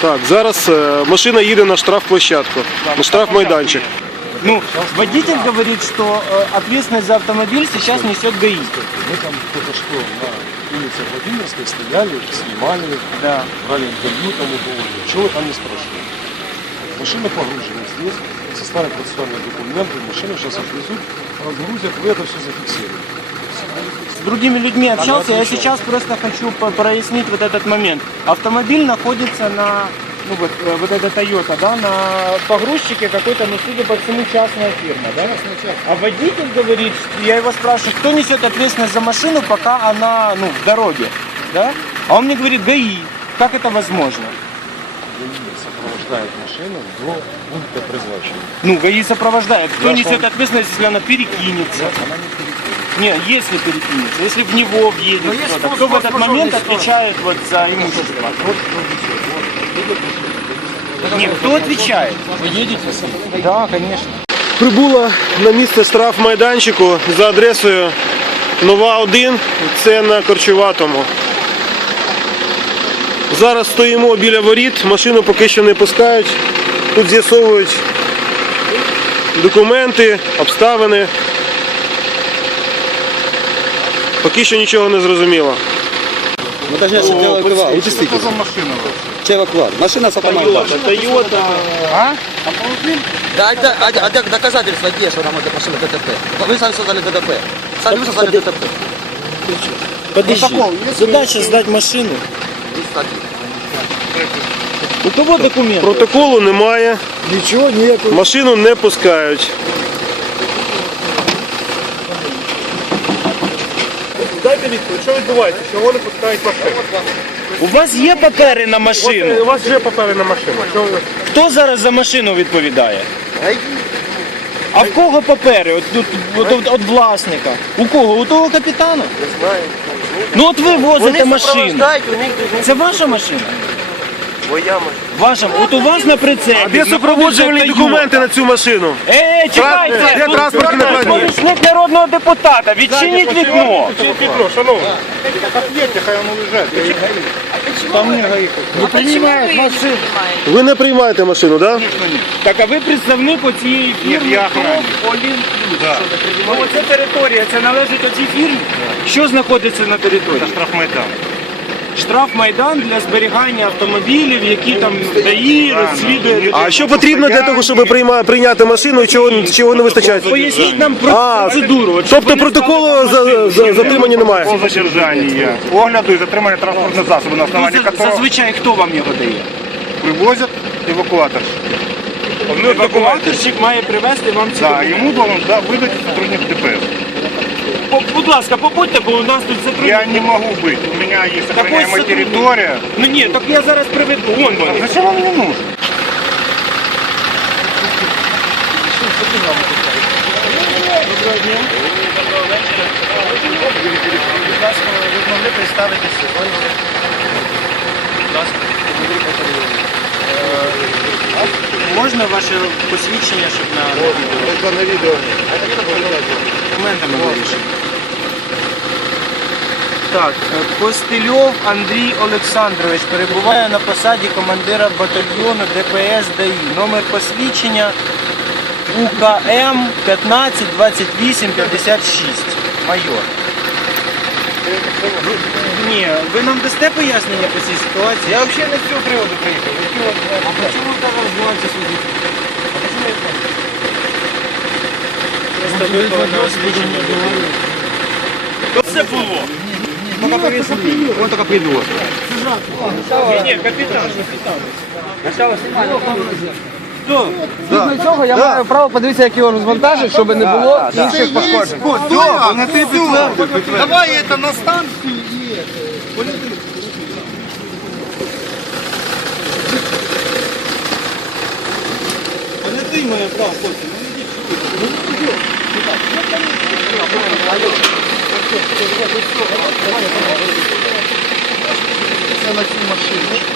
Так, зараз е, машина їде на штрафплощадку, на штрафмайданчик. Ну, водитель говорит, что э, ответственность за автомобиль сейчас несет ГАИ. Мы там только что на улице Владимирской стояли, снимали, Да. брали интервью тому поводу. Чего вы там не спрашивали? Машина погружена здесь, составят процессуальные документы, машину сейчас отвезут, разгрузят, вы это все зафиксируете. С другими людьми общался, я сейчас просто хочу прояснить вот этот момент. Автомобиль находится на, ну вот, э, вот эта Toyota, да, на погрузчике какой-то, ну, судя по всему, частная фирма, да? А водитель говорит, я его спрашиваю, кто несет ответственность за машину, пока она, ну, в дороге, да? А он мне говорит, ГАИ. Как это возможно? ГАИ сопровождает машину до пункта призначения. Ну, ГАИ сопровождает. Кто Я несет ответственность, если она перекинется? Она не перекрыта. Не, если перекинется, если в него въедет Но есть кто-то, форс- кто в этот форс-мажорные момент ситуации. отвечает вот за имущество? Вот что несет. Вот, едет машина, Нет, кто отвечает? Вы едете с ним? Да, конечно. Прибула на місце штрафмайданчику за адресою Нова 1, це на Корчуватому. Зараз стоїмо біля воріт, машину поки що не пускають. Тут з'ясовують документи, обставини. Поки що нічого не зрозуміло. Ну, точнее, что дело эвакуатор. Утестите. Че эвакуатор? Машина с автоматом. Тойота. А? Да, да, а, а док- доказательства где, что нам эта машина ДТП? Вы сами создали ДТП. Сами вы создали ДТП. Подожди. Задача сдать машину. И статьи. У кого документы? Протоколу немає, Ничего нету. машину не пускають. Дайте відповідь, що відбувається? Чого не пускають машину? У вас є папери на машину? У машину? вас вже папери на машину. Що ви- Хто зараз за машину відповідає? А в кого папери? От, от, от, от, от власника. У кого? У того капітана? Не знаю. Ну от ви возите машину. супроводжають, у них Це ваша машина? Твоя машина. Ваша. От у вас на прицепі. А де супроводжувальні документи на цю машину? Е, чекайте! Де транспортні накладні? Помічник народного депутата, відчиніть вікно. Чи Петро, шановний. Так ответьте, хай воно лежить. Не принимает машину. Ви не приймаєте машину, так? Да? Так, а ви представник оцієї фірми я ТОВ Олімплюс. Ну, оце територія, це належить оцій фірмі. Що знаходиться на території? Штрафмайдан. Штрафмайдан для зберігання автомобілів, які там ДАІ, розслідує. А що потрібно для того, щоб прийма- прийняти машину і чого, чого не вистачає? Поясніть нам про А, процедуру. От, щоб Тобто протоколу за, за, затримання немає. По задержання, огляду і затримання транспортного засобу, на Ну, за- якого Зазвичай хто вам його дає? привозять евакуатор. Евакуаторщик має привезти вам ці Да, документи. йому должен да, видати сотрудник ДПС. Будь ласка, побудьте, бо у нас тут сотрудник. Я не могу быть. У меня есть охраняемая сотрудник. территория. Ну ні, так я зараз приведу. Вон вони. Зачем он мне нужен? Будь ласка, ви могли представитися. Будь ласка. Можна ваше посвідчення, щоб на відео? Документами вирішити. Так, е, Костильов Андрій Олександрович перебуває на посаді командира батальйону ДПС ДАІ. Номер посвідчення УКМ 15 28 56. Майор. Ні, ви нам дасте пояснення по цій ситуації? Я взагалі не з цього приводу приїхав. А чому зараз знімаєте судді? Просто на. Це було. Он только придурок. Ні, ні, капітан, капітан. Згідно цього я маю право подивитися, як його розвантажить, щоб не було інших пошкоджень. Давай это на станцию А не ти моє право, хлопці. на цю машину.